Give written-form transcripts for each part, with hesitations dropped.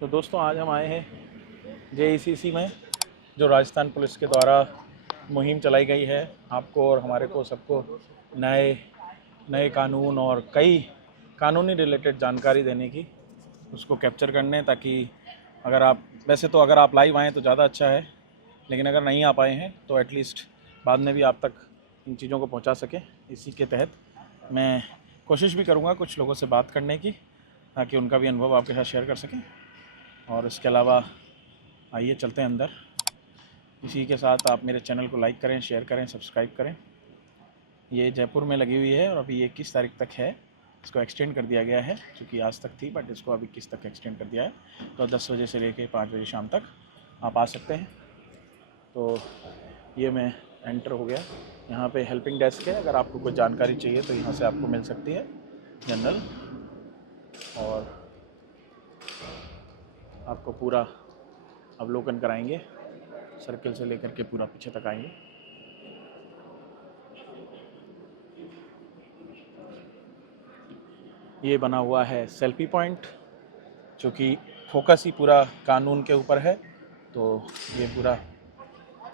तो दोस्तों आज हम आए हैं जेईसीसी में, जो राजस्थान पुलिस के द्वारा मुहिम चलाई गई है आपको और हमारे को सबको नए नए कानून और कई कानूनी रिलेटेड जानकारी देने की, उसको कैप्चर करने, ताकि अगर आप लाइव आएँ तो ज़्यादा अच्छा है, लेकिन अगर नहीं आ पाए हैं तो एटलीस्ट बाद में भी आप तक इन चीज़ों को पहुंचा सकें। इसी के तहत मैं कोशिश भी करूंगा कुछ लोगों से बात करने की, ताकि उनका भी अनुभव आपके साथ शेयर कर सकें। और इसके अलावा आइए चलते हैं अंदर। इसी के साथ आप मेरे चैनल को लाइक करें, शेयर करें, सब्सक्राइब करें। ये जयपुर में लगी हुई है और अभी 21 तारीख तक है। इसको एक्सटेंड कर दिया गया है, क्योंकि आज तक थी, बट इसको अभी 21 तक एक्सटेंड कर दिया है। तो 10 बजे से लेकर 5 बजे शाम तक आप आ सकते हैं। तो ये मैं एंटर हो गया। यहाँ पे हेल्पिंग डेस्क है, अगर आपको कुछ जानकारी चाहिए तो यहाँ से आपको मिल सकती है जनरल, और आपको पूरा अवलोकन कराएंगे, सर्किल से लेकर के पूरा पीछे तक आएंगे। ये बना हुआ है सेल्फी पॉइंट, जो कि फोकस ही पूरा कानून के ऊपर है। तो ये पूरा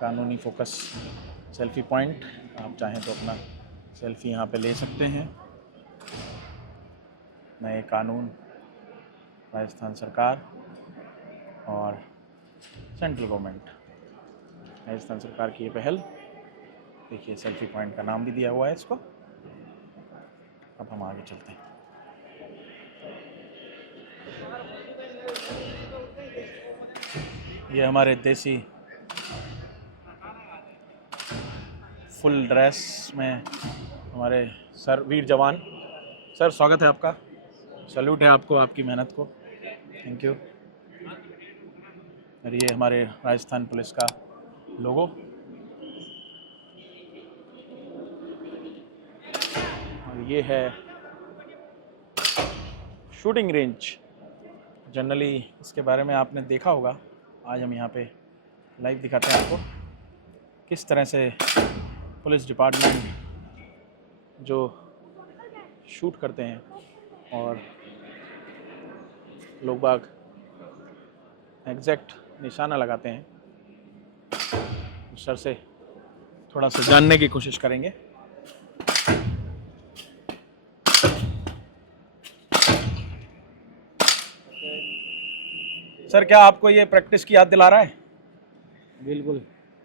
कानूनी फोकस सेल्फी पॉइंट, आप चाहें तो अपना सेल्फी यहाँ पे ले सकते हैं। नए कानून, राजस्थान सरकार और सेंट्रल गवर्नमेंट, राजस्थान सरकार की ये पहल। देखिए सेल्फी पॉइंट का नाम भी दिया हुआ है इसको। अब हम आगे चलते हैं। ये हमारे देसी फुल ड्रेस में हमारे सर, वीर जवान। सर स्वागत है आपका, सैल्यूट है आपको, आपकी मेहनत को, थैंक यू। और ये हमारे राजस्थान पुलिस का लोगो। और ये है शूटिंग रेंज। जनरली इसके बारे में आपने देखा होगा, आज हम यहाँ पे लाइव दिखाते हैं आपको किस तरह से पुलिस डिपार्टमेंट जो शूट करते हैं और लोग बाग एग्जैक्ट निशाना लगाते हैं। सर से थोड़ा सा जानने की कोशिश करेंगे। सर क्या आपको ये प्रैक्टिस की याद दिला रहा है? बिल्कुल।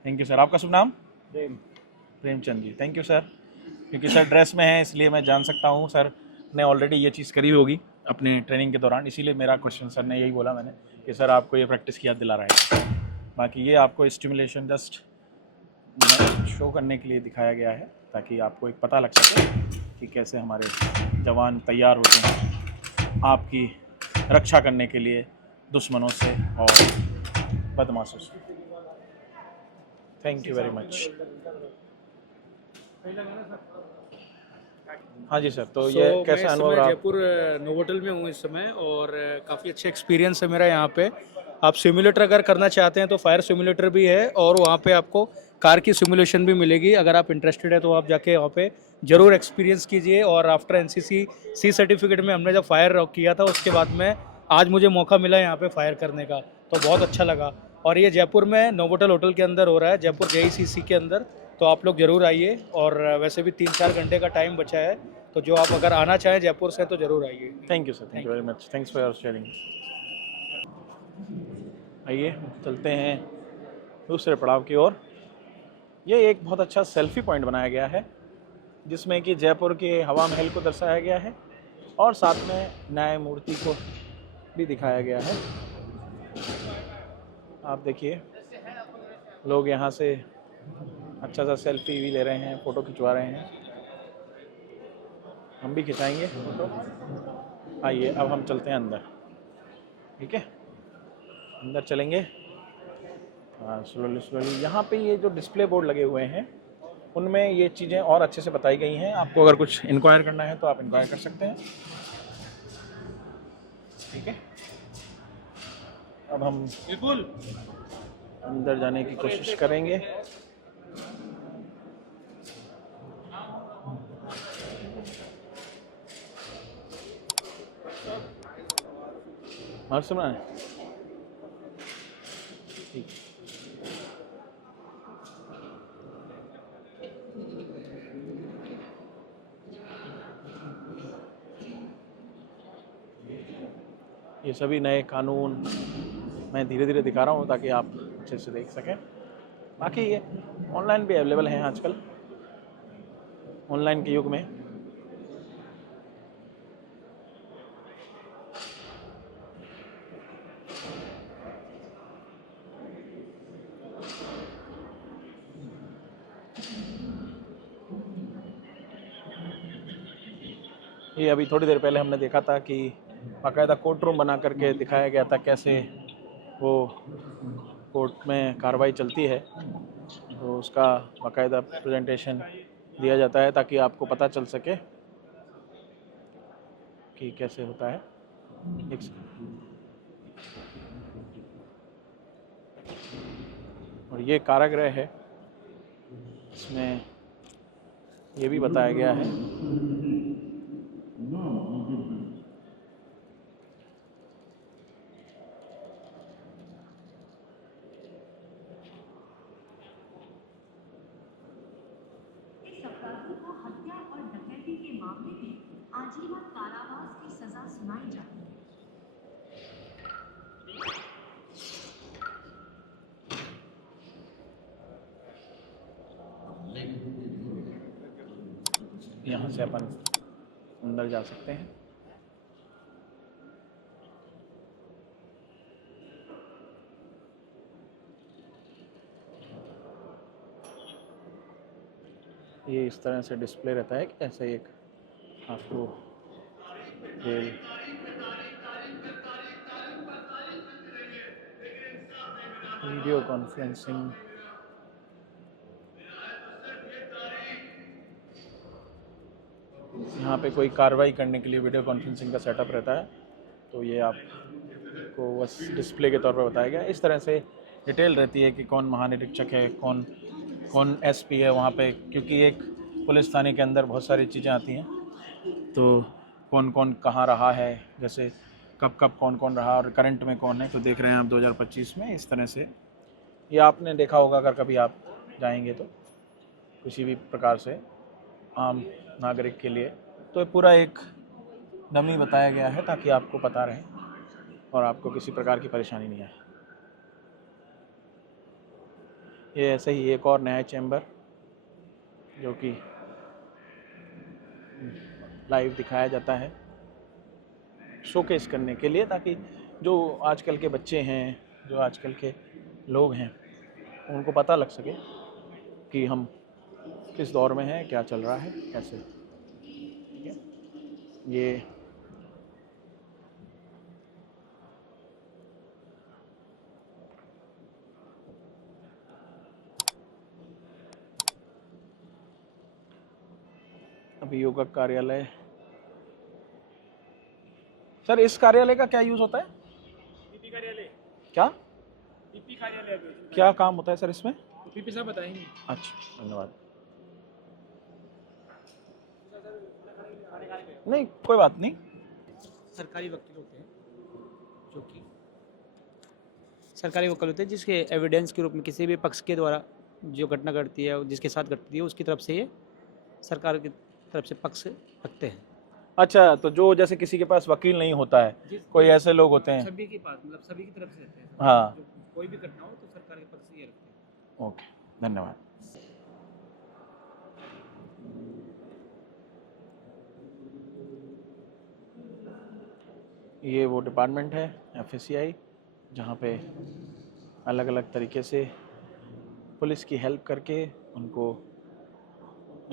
Thank you sir. आपका शुभ नाम? Premchand ji, thank you sir. क्योंकि सर ड्रेस में है इसलिए मैं जान सकता हूँ सर ने ऑलरेडी ये चीज़ करी होगी अपने ट्रेनिंग के दौरान, इसीलिए मेरा क्वेश्चन सर ने यही बोला मैंने कि सर आपको ये प्रैक्टिस की याद दिला रहा है। बाकी ये आपको स्टिमुलेशन जस्ट शो करने के लिए दिखाया गया है, ताकि आपको एक पता लग सके कि कैसे हमारे जवान तैयार होते हैं आपकी रक्षा करने के लिए दुश्मनों से और बदमाशों से। Thank you very much. हाँ जी सर, तो ये कैसा अनुभव रहा? जयपुर नोवोटेल में हूँ इस समय, और काफ़ी अच्छा एक्सपीरियंस है मेरा यहाँ पे। आप सिमुलेटर अगर करना चाहते हैं तो फायर सिमुलेटर भी है, और वहाँ पे आपको कार की सिमुलेशन भी मिलेगी। अगर आप इंटरेस्टेड है तो आप जाके वहाँ पे ज़रूर एक्सपीरियंस कीजिए। और आफ्टर एनसीसी सी सर्टिफिकेट में हमने जब फायर किया था, उसके बाद में आज मुझे मौका मिला यहाँ पे फायर करने का, तो बहुत अच्छा लगा। और ये जयपुर में नोवोटेल होटल के अंदर हो रहा है, जयपुर जेईसीसी के अंदर। तो आप लोग ज़रूर आइए, और वैसे भी 3-4 घंटे का टाइम बचा है, तो जो आप अगर आना चाहें जयपुर से तो ज़रूर आइए। Thank you sir, thank you very much, thanks for your sharing. आइए चलते हैं दूसरे पड़ाव की ओर। ये एक बहुत अच्छा सेल्फी पॉइंट बनाया गया है, जिसमें कि जयपुर के हवा महल को दर्शाया गया है और साथ में न्याय मूर्ति को भी दिखाया गया है। आप देखिए लोग यहाँ से अच्छा सा सेल्फी भी ले रहे हैं, फ़ोटो खिंचवा रहे हैं। हम भी खिंचाएंगे फ़ोटो। आइए अब हम चलते हैं अंदर, ठीक है? अंदर चलेंगे स्लोली स्लोली। यहाँ पे ये जो डिस्प्ले बोर्ड लगे हुए हैं, उनमें ये चीज़ें और अच्छे से बताई गई हैं। आपको अगर कुछ इंक्वायर करना है तो आप इंक्वायर कर सकते हैं, ठीक है? अब हम बिल्कुल अंदर जाने की कोशिश करेंगे। और सुना है ठीक। ये सभी नए कानून मैं धीरे धीरे दिखा रहा हूँ ताकि आप अच्छे से देख सकें। बाकी ये ऑनलाइन भी अवेलेबल हैं आजकल, ऑनलाइन के युग में। ये अभी थोड़ी देर पहले हमने देखा था कि बाकायदा कोर्ट रूम बना करके दिखाया गया था कैसे वो कोर्ट में कार्रवाई चलती है, तो उसका बाकायदा प्रेजेंटेशन दिया जाता है ताकि आपको पता चल सके कि कैसे होता है। एक सेकंड। और ये कारागृह है, इसमें ये भी बताया गया है। इस अपराधी को हत्या और डकैती के मामले में आजीवन कारावास की सजा सुनाई जाती है। यहाँ से अपन अंदर जा सकते हैं। ये इस तरह से डिस्प्ले रहता है कि ऐसे एक आपको जेल वीडियो कॉन्फ्रेंसिंग यहाँ पे कोई कार्रवाई करने के लिए वीडियो कॉन्फ्रेंसिंग का सेटअप रहता है, तो ये आपको बस डिस्प्ले के तौर पर बताया गया। इस तरह से डिटेल रहती है कि कौन महानिरीक्षक है, कौन कौन एसपी है वहाँ पे, क्योंकि एक पुलिस थाने के अंदर बहुत सारी चीज़ें आती हैं, तो कौन कौन कहाँ रहा है, जैसे कब कब कौन कौन रहा और करंट में कौन है। तो देख रहे हैं आप 2025 में इस तरह से ये आपने देखा होगा अगर कभी आप जाएंगे तो किसी भी प्रकार से आम नागरिक के लिए, तो ये पूरा एक डमी बताया गया है ताकि आपको पता रहे और आपको किसी प्रकार की परेशानी नहीं आए। ये ऐसे ही एक और नया चैम्बर जो कि लाइव दिखाया जाता है शोकेस करने के लिए, ताकि जो आजकल के बच्चे हैं, जो आजकल के लोग हैं, उनको पता लग सके कि हम किस दौर में हैं, क्या चल रहा है, कैसे। ठीक है, ये अभियोजक कार्यालय। सर इस कार्यालय का क्या यूज़ होता है? पीपी कार्यालय। क्या पीपी कार्यालय क्या काम होता है सर इसमें? पीपी साहब बताएंगे। अच्छा, धन्यवाद। नहीं कोई बात नहीं। सरकारी वकील होते हैं जो कि सरकारी वकील होते हैं जिसके एविडेंस के रूप में किसी भी पक्ष के द्वारा जो घटना घटती है जिसके साथ घटती है उसकी तरफ से ये सरकार की तरफ से पक्ष रखते हैं। अच्छा, तो जो जैसे किसी के पास वकील नहीं होता है, कोई ऐसे लोग होते हैं। सभी के पास मतलब सभी की तरफ से रहते हैं। हाँ, जो कोई भी घटना हो तो सरकार के पक्ष से ये रखते हैं। ओके, धन्यवाद। ये वो डिपार्टमेंट है FSCI जहाँ पे अलग अलग तरीके से पुलिस की हेल्प करके उनको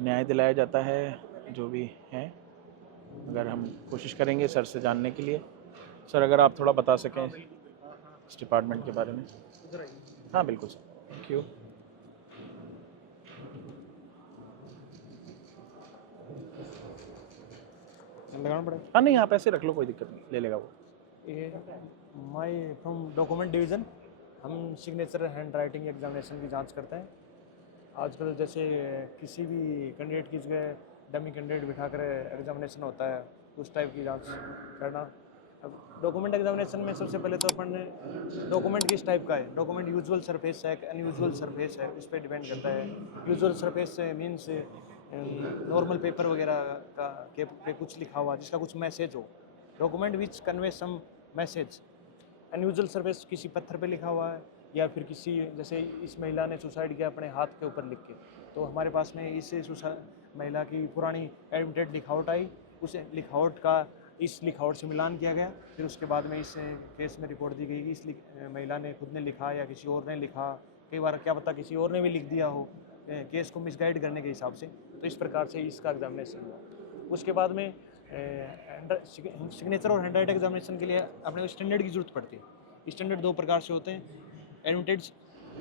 न्याय दिलाया जाता है, जो भी है। अगर हम कोशिश करेंगे सर से जानने के लिए। सर अगर आप थोड़ा बता सकें इस डिपार्टमेंट के बारे में। हाँ बिल्कुल सर, थैंक यू। लगाना पड़ेगा। हाँ नहीं, आप ऐसे रख लो, कोई दिक्कत नहीं, ले लेगा वो। ये माई फ्रॉम डॉक्यूमेंट डिवीज़न, हम सिग्नेचर हैंड राइटिंग एग्जामिनेशन की जांच करते हैं। आजकल जैसे किसी भी कैंडिडेट की जगह डमी कैंडिडेट बिठा कर एग्जामिनेशन होता है, उस टाइप की जांच करना। अब डॉक्यूमेंट एग्जामिनेशन में सबसे पहले तो अपन डॉक्यूमेंट किस टाइप का है, डॉक्यूमेंट यूजुअल सरफेस है, अनयूजुअल सरफेस है, उस पर डिपेंड करता है। Usual surface means normal paper वगैरह का के पे कुछ लिखा हुआ जिसका कुछ मैसेज हो, document which convey some message. Unusual surface किसी पत्थर पे लिखा हुआ है या फिर किसी, जैसे इस महिला ने सुसाइड किया अपने हाथ के ऊपर लिख के, तो हमारे पास में इस महिला की पुरानी एडमिटेड लिखावट आई, उस लिखावट का इस लिखावट से मिलान किया गया, फिर उसके बाद में इस केस में रिपोर्ट दी गई कि इस महिला ने खुद ने लिखा या किसी और ने लिखा, कई बार क्या पता किसी और ने भी लिख दिया हो केस को मिसगाइड करने के हिसाब से। तो इस प्रकार से इसका एग्जामिनेशन हुआ। उसके बाद में सिग्नेचर और हैंड राइट एग्जामिनेशन के लिए अपने को स्टैंडर्ड की ज़रूरत पड़ती है। स्टैंडर्ड दो प्रकार से होते हैं, एडमिटेड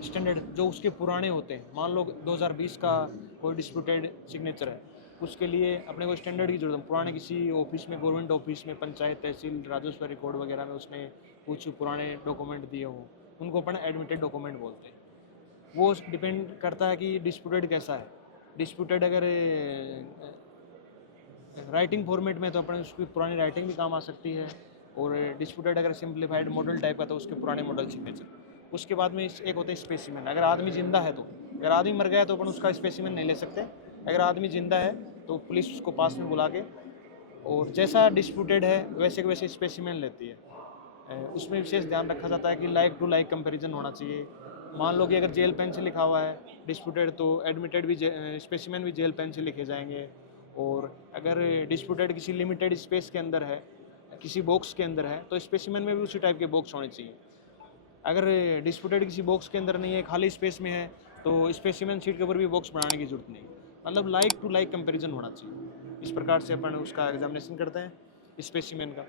स्टैंडर्ड जो उसके पुराने होते हैं, मान लो 2020 का कोई डिस्प्यूटेड सिग्नेचर है, उसके लिए अपने को स्टैंडर्ड की जरूरत है। पुराने किसी ऑफिस में, गवर्नमेंट ऑफिस में, पंचायत, तहसील, राजस्व रिकॉर्ड वगैरह में उसने कुछ पुराने डॉक्यूमेंट दिए हो, उनको अपन एडमिटेड डॉक्यूमेंट बोलते हैं। वो डिपेंड करता है कि डिस्प्यूटेड कैसा है। डिस्प्यूटेड अगर राइटिंग फॉर्मेट में तो अपन उसकी पुरानी राइटिंग भी काम आ सकती है, और डिस्प्यूटेड अगर सिंप्लीफाइड मॉडल टाइप का तो उसके पुराने मॉडल सिग्नेचर। उसके बाद में एक होता है स्पेसिमेन। अगर आदमी जिंदा है तो, अगर आदमी मर गया तो अपन उसका स्पेसिमेन नहीं ले सकते। अगर आदमी जिंदा है तो पुलिस उसको पास में बुला के, और जैसा डिस्प्यूटेड है वैसे के वैसे स्पेसिमेन लेती है। उसमें विशेष ध्यान रखा जाता है कि लाइक टू लाइक कंपैरिजन होना चाहिए। मान लो कि अगर जेल पेन से लिखा हुआ है डिस्प्यूटेड, तो एडमिटेड भी स्पेसिमेन भी जेल पेन से लिखे जाएंगे। और अगर डिस्प्यूटेड किसी लिमिटेड स्पेस के अंदर है, किसी बॉक्स के अंदर है, तो स्पेसिमेन में भी उसी टाइप के बॉक्स होने चाहिए। अगर डिस्प्यूटेड किसी बॉक्स के अंदर नहीं है, खाली स्पेस में है, तो स्पेसिमेन शीट के ऊपर भी बॉक्स बनाने की जरूरत नहीं। मतलब लाइक टू लाइक कंपैरिजन होना चाहिए। इस प्रकार से अपन उसका एग्जामिनेशन करते हैं स्पेसिमेन का।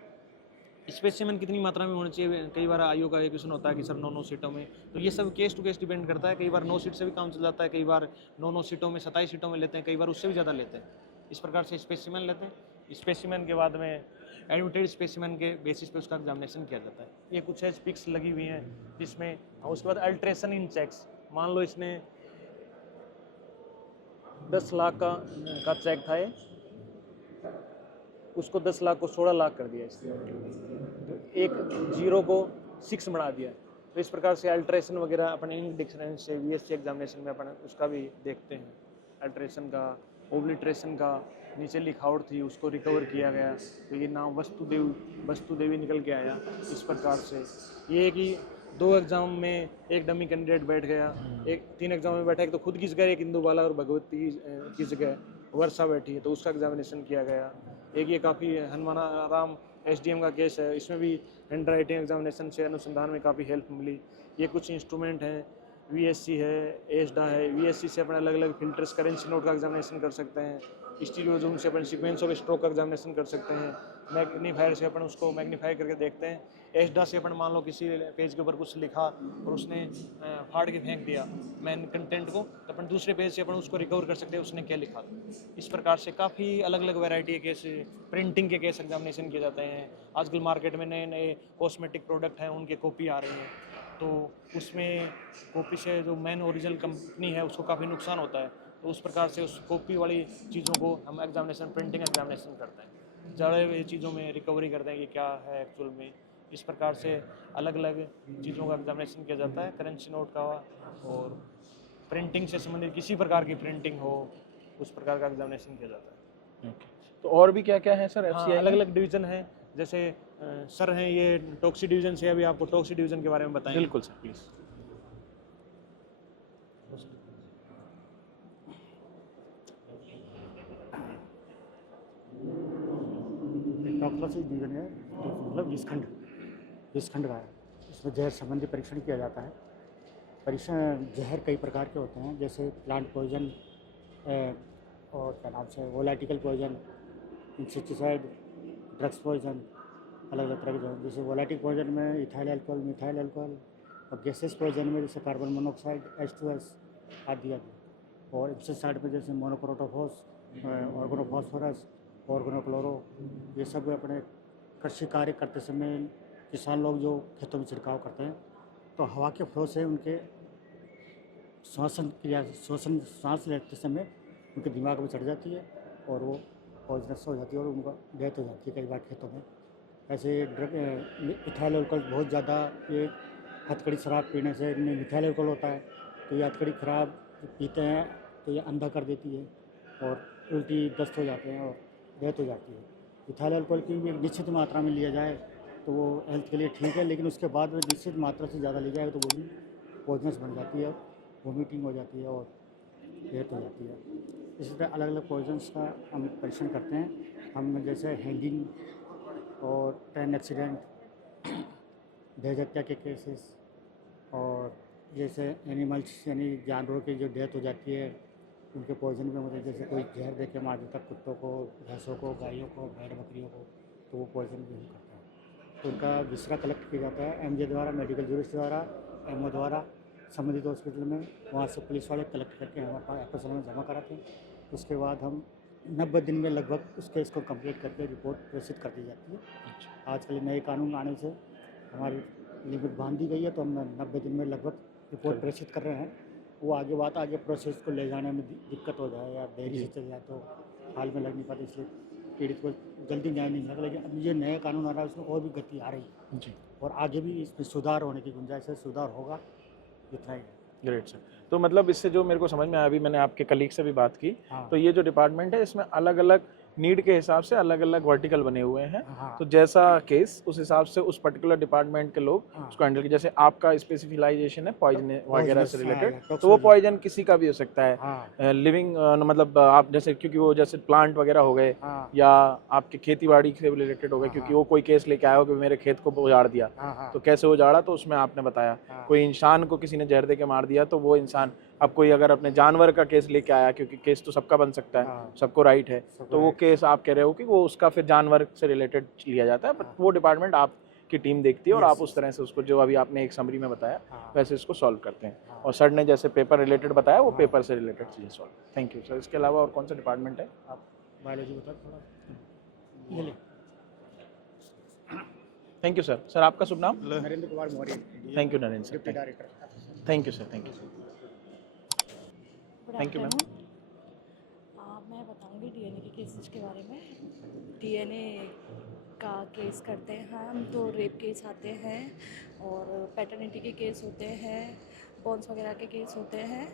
स्पेसिमेन कितनी मात्रा में होना चाहिए, कई बार आईओ का ये क्वेश्चन होता है कि सर 9 सीटों में, तो ये सब केस टू केस डिपेंड करता है। कई बार 9 सीट से भी काम चल जाता है, कई बार 9 सीटों में 27 सीटों में लेते हैं, कई बार उससे भी ज़्यादा लेते हैं। इस प्रकार से स्पेसिमेन लेते हैं। स्पेसिमेन के बाद में एडमिटेड स्पेसिमेन के बेसिस पे उसका एग्जामिनेशन किया जाता है। ये कुछ है पिक्स लगी हुई हैं जिसमें, उसके बाद अल्ट्रेशन इन चेक्स। मान लो इसने 10 लाख का चेक था, ये उसको 10 लाख को 16 लाख कर दिया इसने, एक जीरो को 6 बढ़ा दिया। तो इस प्रकार से अल्ट्रेशन वगैरह अपन इन डिक्शनरी से वीएससी एग्जामिनेशन में अपन उसका भी देखते हैं। अल्ट्रेशन का, ओब्लिट्रेशन का, नीचे लिखावट थी उसको रिकवर किया गया, तो ये नाम वस्तुदेवी निकल के आया। इस प्रकार से ये है कि 2 एग्ज़ाम में एक डमी कैंडिडेट बैठ गया, एक 3 एग्ज़ाम में बैठा, एक तो खुद की जगह, एक इंदुबाला और भगवती की जगह वर्षा बैठी है, तो उसका एग्जामिनेशन किया गया। एक ये काफ़ी हनुमानाराम एसडीएम का केस है, इसमें भी हैंड राइटिंग एग्जामिनेशन से अनुसंधान में काफ़ी हेल्प मिली। ये कुछ इंस्ट्रूमेंट हैं, वीएससी है, एसडा है। वीएससी से अपन अलग अलग फिल्टर्स, करेंसी नोट का एग्जामिनेशन कर सकते हैं। स्टीरियो जूम से अपन सीक्वेंस ऑफ स्ट्रोक का एग्जामिनेशन कर सकते हैं। मैग्नीफायर से अपन उसको मैग्नीफाई करके देखते हैं। एसडा से अपन मान लो किसी पेज के ऊपर कुछ लिखा और उसने फाड़ के फेंक दिया मेन कंटेंट को, तो अपन दूसरे पेज से अपन उसको रिकवर कर सकते हैं उसने क्या लिखा। इस प्रकार से काफ़ी अलग अलग वैरायटी के केस, प्रिंटिंग के केस एग्जामिनेशन किए जाते हैं। आजकल मार्केट में नए नए कॉस्मेटिक प्रोडक्ट हैं, उनके कॉपी आ रही हैं, तो उसमें कॉपी से जो मेन ओरिजिनल कंपनी है उसको काफ़ी नुकसान होता है। तो उस प्रकार से उस कॉपी वाली चीज़ों को हम एग्जामिनेशन, प्रिंटिंग एग्जामिनेशन करते हैं। जड़े हुए चीज़ों में रिकवरी करते हैं कि क्या है एक्चुअल में। इस प्रकार से अलग अलग चीज़ों का एग्जामिनेशन किया जाता है। करेंसी नोट का और प्रिंटिंग से संबंधित किसी प्रकार की प्रिंटिंग हो, उस प्रकार का एग्जामिनेशन किया जाता है। तो और भी क्या क्या है सर हाँ, एफसीआई अलग अलग डिवीज़न है। जैसे सर हैं ये टॉक्सी डिवीज़न से, अभी आपको टॉक्सी डिवीज़न के बारे में बताएं। बिल्कुल सर प्लीज़। टॉक्सिकोलॉजी डिवीजन है, तो मतलब विषखंड का है। इसमें जहर संबंधी परीक्षण किया जाता है। परीक्षण जहर कई प्रकार के होते हैं, जैसे प्लांट पॉइजन और क्या नाम से वोलेटिकल पॉइजन, इंसेक्टिसाइड, ड्रग्स पॉइजन, अलग अलग तरह के जो, जैसे वोलेटिक पॉइजन में इथाइल अल्कोहल, मिथाइल अल्कोहल, और गैसेस पॉइजन में जैसे कार्बन मोनोऑक्साइड, H2S आदि आदि। और इंसेक्टिसाइड में जैसे मोनोक्रोटोफॉस, ऑर्गेनोफॉस्फोरस, ऑर्गेनोक्लोरो, ये सब अपने कृषि कार्य करते समय किसान लोग जो खेतों में छिड़काव करते हैं, तो हवा के फ्लो से उनके सांस लेते समय उनके दिमाग में चढ़ जाती है और वो पॉइजनस हो जाती है और उनका डेथ हो जाती है कई बार खेतों में। ऐसे ड्रग इथाइल अल्कोहल बहुत ज़्यादा ये हथकड़ी शराब पीने से इनमें मिथाइल अल्कोहल होता है, तो ये हथकड़ी खराब पीते हैं तो ये अंधा कर देती है और उल्टी दस्त हो जाते हैं और डेथ हो जाती है। इथाइल अल्कोहल की भी एक निश्चित मात्रा में लिया जाए तो वो हेल्थ के लिए ठीक है, लेकिन उसके बाद में निश्चित मात्रा से ज़्यादा ली जाए तो वो भी पॉइजनस बन जाती है, वोमिटिंग हो जाती है और डेथ हो जाती है। इसी तरह अलग अलग पॉइजन्स का हम परीक्षण करते हैं। हम जैसे हैंगिंग और ट्रेन एक्सीडेंट, दहेज हत्या के केसेस और जैसे एनिमल्स यानी जानवरों की जो डेथ हो जाती है उनके पॉइजन में, मतलब जैसे कोई जहर दे के मार देता कुत्तों को, भैंसों को, गायों को, भेड़ बकरियों को, तो वो पॉइजन भी हम करते हैं। तो उनका विसरा कलेक्ट किया जाता है एमजे द्वारा, मेडिकल जूरिस्ट द्वारा, एमओ द्वारा, संबंधित हॉस्पिटल में। वहाँ से पुलिस वाले कलेक्ट करके हमारे पास एफएसएल में जमा कराते हैं। उसके बाद हम 90 दिन में लगभग उस केस को कंप्लीट करके रिपोर्ट प्रेषित कर दी जाती है। आजकल नए कानून आने से हमारी लिमिट बांध दी गई है, तो हम 90 दिन में लगभग रिपोर्ट प्रेषित कर रहे हैं। वो आगे प्रोसेस को ले जाने में दिक्कत हो जाए या देरी से चल जाए तो हाल में लग नहीं पाती, इसलिए पीड़ित को जल्दी न्याय नहीं मिलता। लेकिन अब ये नया कानून आ रहा है उसमें और भी गति आ रही है जी, और आगे भी इसमें सुधार होने की गुंजाइश है, सुधार होगा, इतना ही है। Great sir. तो मतलब इससे जो मेरे को समझ में आया, अभी मैंने आपके कलीग से भी बात की, हाँ। तो ये जो डिपार्टमेंट है इसमें अलग अलग नीड के हिसाब से अलग अलग वर्टिकल बने हुए हैं। हाँ। तो जैसा केस उस हिसाब से उस पर्टिकुलर डिपार्टमेंट के लोग हाँ। उसको हैंडल, जैसे आपका स्पेसिफिलाइजेशन है पॉइजन वगैरह से हाँ, रिलेटेड, toxicology। तो वो पॉइजन किसी का भी हो सकता है। हाँ। लिविंग मतलब आप जैसे, क्योंकि वो जैसे प्लांट वगैरह हो गए हाँ। या आपकी खेती बाड़ी से रिलेटेड हो गए, हाँ, क्योंकि हाँ। वो कोई केस लेके आया हो कि मेरे खेत को उजाड़ दिया, हाँ, हाँ। तो कैसे उजाड़ा, तो उसमें आपने बताया। हाँ। कोई इंसान को किसी ने जहर दे के मार दिया, तो वो इंसान, अब कोई अगर अपने जानवर का केस लेके आया, क्योंकि केस तो सबका बन सकता है, हाँ। सबको राइट है, सबको तो वो right। केस आप कह रहे हो कि वो उसका फिर जानवर से रिलेटेड लिया जाता है, बट वो डिपार्टमेंट आपकी टीम देखती है और Yes, आप उस तरह से उसको, जो अभी आपने एक समरी में बताया, हाँ। वैसे इसको सॉल्व करते हैं। हाँ। और सर ने जैसे पेपर रिलेटेड बताया, वो हाँ। पेपर से रिलेटेड चीज़ें सॉल्व। Thank you sir. इसके अलावा और कौन सा डिपार्टमेंट है? आप बायोलॉजी बता थोड़ा। ये ले। Thank you sir. सर आपका शुभ नाम? Narendra Kumar Maurya, thank you Narendra deputy sir. Director. Thank you sir. Thank you sir. Good Thank you, ma'am. Afternoon. मैं बताऊंगी डीएनए के केसेस के बारे में। डीएनए का केस करते हैं हम, तो रेप केस आते हैं और पैटर्निटी के केस होते हैं, बॉन्स वगैरह के केस होते हैं,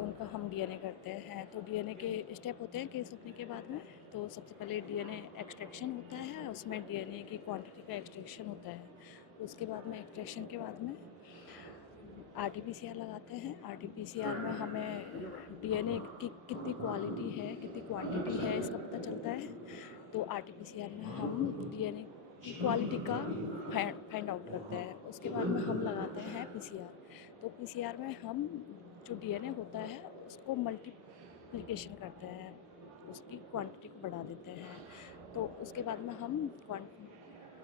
उनका हम डीएनए करते हैं। तो डीएनए के स्टेप होते हैं केस होने के बाद में। तो सबसे पहले डीएनए एक्सट्रैक्शन होता है, उसमें डीएनए की क्वांटिटी का एक्सट्रैक्शन होता है। उसके बाद में एक्सट्रैक्शन के बाद में आरटीपीसीआर लगाते हैं। आरटीपीसीआर में हमें डीएनए की कितनी क्वालिटी है, कितनी क्वांटिटी है, इसका पता चलता है। तो आरटीपीसीआर में हम डीएनए की क्वालिटी का फाइंड आउट करते हैं। उसके बाद में हम लगाते हैं पीसीआर। तो पीसीआर में हम जो डीएनए होता है उसको मल्टीप्लिकेशन करते हैं, उसकी क्वांटिटी को बढ़ा देते हैं। तो उसके बाद में हम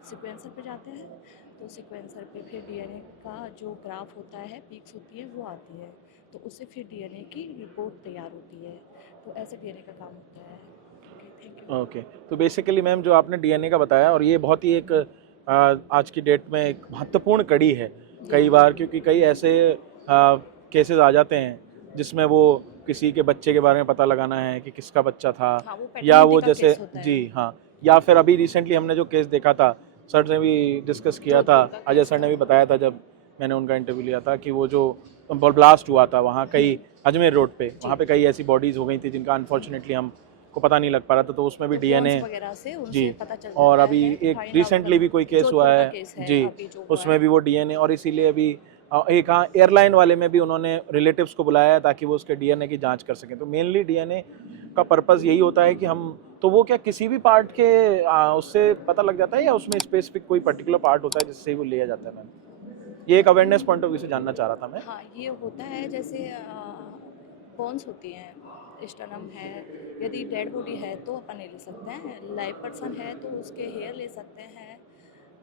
सीक्वेंसर पे जाते हैं। तो सीक्वेंसर पे फिर डीएनए का जो ग्राफ होता है, पीक्स होती है, वो आती है। तो उससे फिर डीएनए की रिपोर्ट तैयार होती है। तो ऐसे डीएनए का काम होता है। Okay, thank you. ओके, तो बेसिकली मैम जो आपने डीएनए का बताया, और ये बहुत ही एक आज की डेट में एक महत्वपूर्ण कड़ी है कई बार, क्योंकि कई ऐसे केसेस आ जाते हैं जिसमें वो किसी के बच्चे के बारे में पता लगाना है कि किसका बच्चा था, हाँ, वो या वो paternity का जैसे केस होता है। जी हाँ, या फिर अभी रिसेंटली हमने जो केस देखा था, सर ने भी डिस्कस किया था, जोधपुर का अजय केस सर ने था। भी बताया था जब मैंने उनका इंटरव्यू लिया था, कि वो जो ब्लास्ट हुआ था वहाँ कई अजमेर रोड पे, वहाँ पे कई ऐसी बॉडीज़ हो गई थी जिनका अनफॉर्चुनेटली हमको पता नहीं लग पा रहा था, तो उसमें भी तो डीएनए bonds वगैरह से उनसे जी। पता चल और जाता अभी है, एक find out रिसेंटली भी करना। कोई केस हुआ जोधपुर का है केस है जी, अभी जो हुआ उसमें है। भी वो डीएनए, और इसीलिए अभी एक हाँ एयरलाइन वाले में भी उन्होंने रिलेटिव्स को बुलाया है ताकि वो उसके डीएनए की जांच कर सकें। तो मेनली डीएनए का पर्पस यही होता है कि हम, तो वो क्या किसी भी पार्ट के उससे पता लग जाता है, या उसमें स्पेसिफिक कोई पर्टिकुलर पार्ट होता है जिससे वो लिया जाता है मैम? ये एक अवेयरनेस पॉइंट ऑफ व्यू से जानना चाह रहा था मैं। हाँ, ये होता है जैसे बोन्स होती हैं, स्टर्नम है, यदि डेड बॉडी है तो अपन नहीं ले सकते हैं। लाइव पर्सन है तो उसके हेयर ले सकते हैं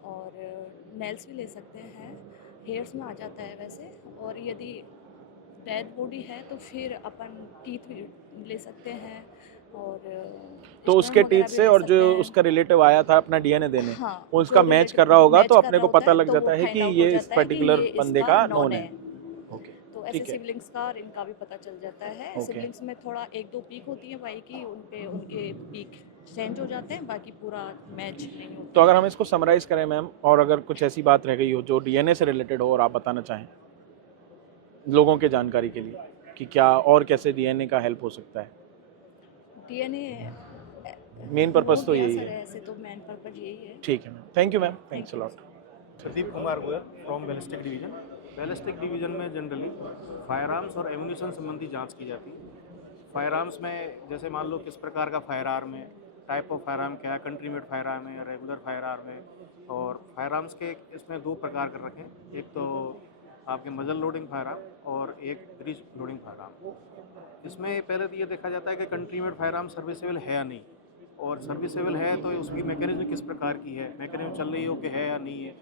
और नेल्स भी ले सकते हैं, हेयर्स में आ जाता है वैसे। और यदि डेड बॉडी है तो फिर अपन टीथ भी ले सकते हैं और तो sternum उसके वगैरह टीथ भी से, ले और जो सकते हैं। उसका रिलेटिव आया था अपना डीएनए देने, हाँ, वो उसका जो मैच relative कर रहा होगा, मैच तो कर अपने रहा को पता होता है, लग तो जाता वो है find कि out ये हो इस जाता है कि पर्टिकुलर ये बंदे इसका का known नोन है। है। ओके, तो ऐसे ठीक है। सिबलिंग्स का इनका भी पता चल जाता है। Okay. सिबलिंग्स में थोड़ा एक दो पीक होती है वाई की, उन पे उनके पीक चेंज हो जाते हैं, बाकी पूरा मैच नहीं होता। तो अगर हम इसको समराइज़ करें मैम, और अगर कुछ ऐसी बात रह गई हो जो डीएनए से रिलेटेड हो और आप बताना चाहें लोगों के जानकारी के लिए कि क्या और कैसे डीएनए का हेल्प हो सकता है। डीएनए मेन पर्पस तो यही सर है। ऐसे तो मेन पर्पज यही है। ठीक है ma'am, thank you ma'am, thanks a lot. Pradeep Kumar Goyal from ballistic division. Ballistic division में जनरली फायर आर्म्स और एम्यूनिशन संबंधी जांच की जाती है। फायर आर्म्स में जैसे मान लो किस प्रकार का फायर आर्म है, टाइप ऑफ फायर आर्म क्या है, कंट्री मेड फायर आर्म है या रेगुलर फायर आर्म है। और फायर आर्म्स के इसमें दो प्रकार कर रखे हैं, एक तो आपके मजल लोडिंग फायर आर्म और एक ब्रिज लोडिंग फायर आर्म। इसमें पहले तो ये देखा जाता है कि country made fire arm serviceable है या नहीं, और सर्विसेबल है तो उसकी मैकेनिज्म किस प्रकार की है, मैकेनिज्म चल रही हो कि है या नहीं है।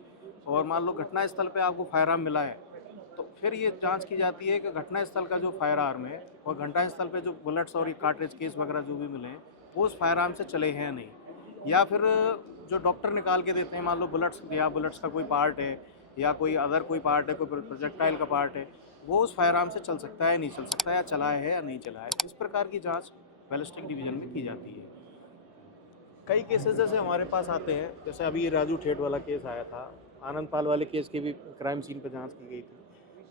और मान लो घटना स्थल पे आपको फायर आर्म मिला है तो फिर ये जांच की जाती है कि घटना स्थल का जो फायर आर्म है और घटना स्थल पे जो बुलेट्स और ये कार्ट्रिज केस वगैरह जो भी मिले हैं वो उस फायर आर्म से चले हैं या नहीं, या फिर जो डॉक्टर निकाल के देते हैं मान लो बुलेट्स या बुलेट्स का कोई पार्ट है या कोई अदर कोई पार्ट है, कोई प्रोजेक्टाइल का पार्ट है, वो उस फायर आर्म से चल सकता है नहीं चल सकता है, या चला है या नहीं चला है। इस प्रकार की जाँच बैलिस्टिक डिवीजन में की जाती है। कई केसेस जैसे हमारे पास आते हैं, जैसे अभी ये राजू ठेठ वाला केस आया था, आनंद पाल वाले केस की भी क्राइम सीन पर जांच की गई थी।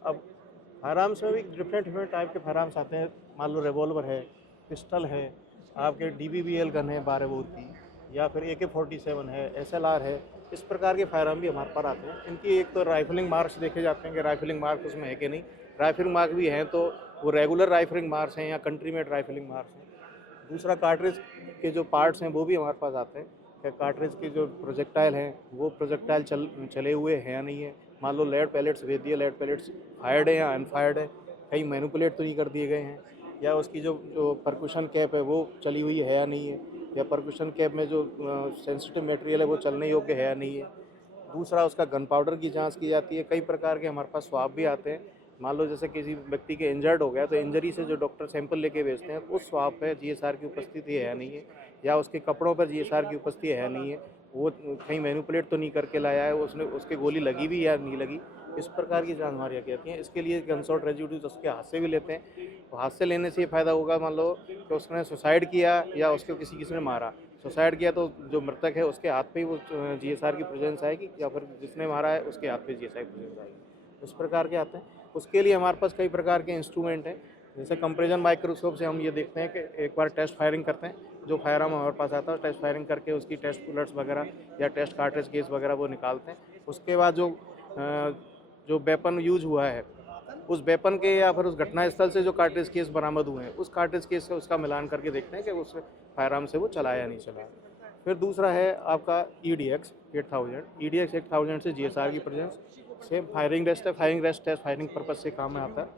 अब फायर आर्म्स में भी डिफरेंट टाइप के फायर आर्म्स आते हैं, मान लो रिवॉल्वर है, पिस्टल है, आपके DBBL गन है 12 बोर की, या फिर AK-47 है, SLR है। इस प्रकार के फायर आर्म भी हमारे पास आते हैं। इनकी एक तो राइफलिंग मार्क्स देखे जाते हैं कि राइफलिंग मार्क उसमें है कि नहीं, राइफलिंग मार्क भी हैं तो वो रेगुलर राइफलिंग मार्क्स हैं या कंट्री मेड राइफलिंग मार्क्स हैं। दूसरा कार्ट्रिज के जो पार्ट्स हैं वो भी हमारे पास आते हैं कि कार्ट्रिज के जो प्रोजेक्टाइल हैं वो प्रोजेक्टाइल चले हुए हैं या नहीं है। मान लो लेड पैलेट्स भेज दिए, लेड पैलेट्स फायर्ड है या अनफायर्ड है, कहीं मैनिपुलेट तो नहीं कर दिए गए हैं, या उसकी जो परकुशन कैप है वो चली हुई है या नहीं है, या परकुशन कैप में जो सेंसिटिव मटेरियल है वो चलने योग्य है या नहीं है। दूसरा उसका गन पाउडर की जांच की जाती है। कई प्रकार के हमारे पास स्वाब भी आते हैं, मान लो जैसे किसी व्यक्ति के इंजर्ड हो गया तो इंजरी से जो डॉक्टर सैंपल लेके भेजते हैं उस स्वाब पे GSR की उपस्थिति है या नहीं है, या उसके कपड़ों पर GSR की उपस्थिति है या नहीं है, वो कहीं मैनिपुलेट तो नहीं करके लाया है, उसने उसके गोली लगी भी या नहीं लगी। इस प्रकार की जांच हमारी जाती हैं। इसके लिए गनशॉट रेजिड्यूज उसके हाथ से भी लेते हैं, तो हाथ से लेने से ये फ़ायदा होगा मान लो कि उसने सुसाइड किया या उसको किसी ने मारा, सुसाइड किया तो जो मृतक है उसके हाथ पे ही वो GSR की प्रेजेंस आएगी, या फिर जिसने मारा है उसके हाथ पे GSR की प्रेजेंस आएगी। इस प्रकार के आते हैं। उसके लिए हमारे पास कई प्रकार के इंस्ट्रूमेंट हैं, जैसे कंपेरिजन माइक्रोस्कोप से हम ये देखते हैं कि एक बार टेस्ट फायरिंग करते हैं, जो फायर आर्म हमारे पास आता है टेस्ट फायरिंग करके उसकी टेस्ट बुलेट्स वगैरह या टेस्ट कार्ट्रिज केस वगैरह वो निकालते हैं। उसके बाद जो वेपन यूज हुआ है उस वेपन के या फिर उस घटना स्थल से जो कार्ट्रिज केस बरामद हुए हैं उस कार्ट्रिज केस से उसका मिलान करके देखते हैं कि उस फायर आर्म से वो चला या नहीं चला। फिर दूसरा है आपका EDX 8000। EDX 8000 से GSR की प्रेजेंस, सेम फायरिंग रेस्ट है, firing rest test firing purpose से काम में आता है।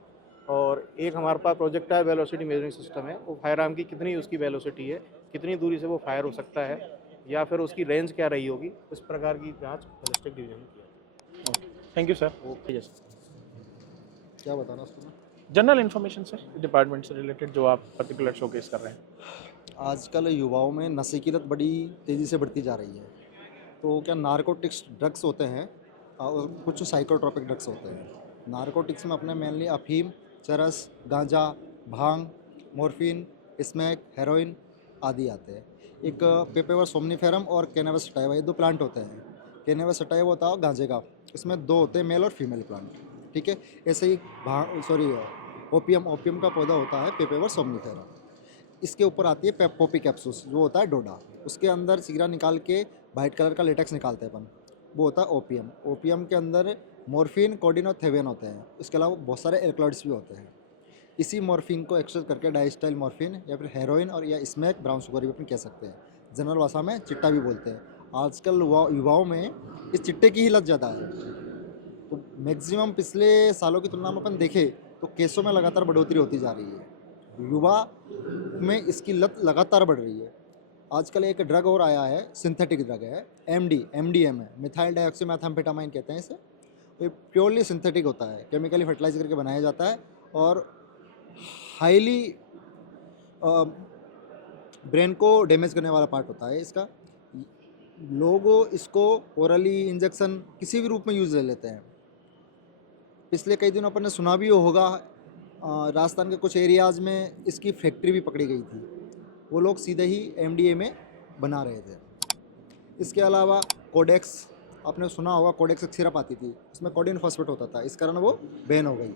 और एक हमारे पास प्रोजेक्टाइल वेलोसिटी मेजरिंग सिस्टम है, वो फायर आर्म की कितनी उसकी वेलोसिटी है, कितनी दूरी से वो फायर हो सकता है, या फिर उसकी रेंज क्या रही होगी। इस प्रकार की जांच बैलिस्टिक डिवीजन में की जाती है। Thank you sir. Okay yes. क्या बताना उसको मैं? जनरल इन्फॉर्मेशन सर डिपार्टमेंट से रिलेटेड जो आप पर्टिकुलर शोकेस कर रहे हैं। आजकल युवाओं में नशे की लत बड़ी तेज़ी से बढ़ती जा रही है। तो क्या नारकोटिक्स ड्रग्स होते हैं और कुछ साइकोट्रोपिक ड्रग्स होते हैं। नारकोटिक्स में अपने मेनली अफीम, चरस, गांजा, भांग, मॉर्फिन, स्मैक, हेरोइन आदि आते हैं। एक पेपेवर सोमनीफेरम और कैनबिस सटाइवा, ये दो प्लांट होते हैं। कैनबिस सटाइवा होता है गांजे का, इसमें दो होते हैं मेल और फीमेल प्लांट, ठीक है। ऐसे ही ओपियम का पौधा होता है पेपेवर सोमनीफेरम। इसके ऊपर आती है पॉपी कैप्सूस, जो होता है डोडा, उसके अंदर सीरा निकाल के वाइट कलर का लेटेक्स निकालते हैं अपन, वो होता है ओपियम। ओपियम के अंदर मॉर्फिन, कोडिन और थेवेन होते हैं। इसके अलावा बहुत सारे एल्कलॉइड्स भी होते हैं। इसी मॉर्फिन को एक्सट्रैक्ट करके डाइस्टाइल मॉर्फिन या फिर हेरोइन और या स्मैक, ब्राउन शुगर भी अपन कह सकते हैं, जनरल भाषा में चिट्टा भी बोलते हैं। आजकल युवाओं में इस चिट्टे की ही लत ज़्यादा है। तो मैक्सिमम पिछले सालों की तुलना में अपन देखें तो केसों में लगातार बढ़ोतरी होती जा रही है। युवा में इसकी लत लगातार बढ़ रही है। आजकल एक ड्रग और आया है, सिंथेटिक ड्रग है, MDMA है, मिथाइल डाइऑक्सीमेथाम्फेटामाइन कहते हैं इसे। तो ये प्योरली सिंथेटिक होता है, केमिकली फर्टिलाइज करके बनाया जाता है और हाईली ब्रेन को डैमेज करने वाला पार्ट होता है इसका। लोग इसको ओरली इंजेक्शन किसी भी रूप में यूज़ ले लेते हैं। पिछले कई दिनों अपन ने सुना भी होगा, राजस्थान के कुछ एरियाज़ में इसकी फैक्ट्री भी पकड़ी गई थी। वो लोग सीधे ही MDMA बना रहे थे। इसके अलावा कोडेक्स, आपने सुना होगा, कोडेक्स एक सिरप आती थी, उसमें कोडिन फॉस्फेट होता था, इस कारण वो बैन हो गई।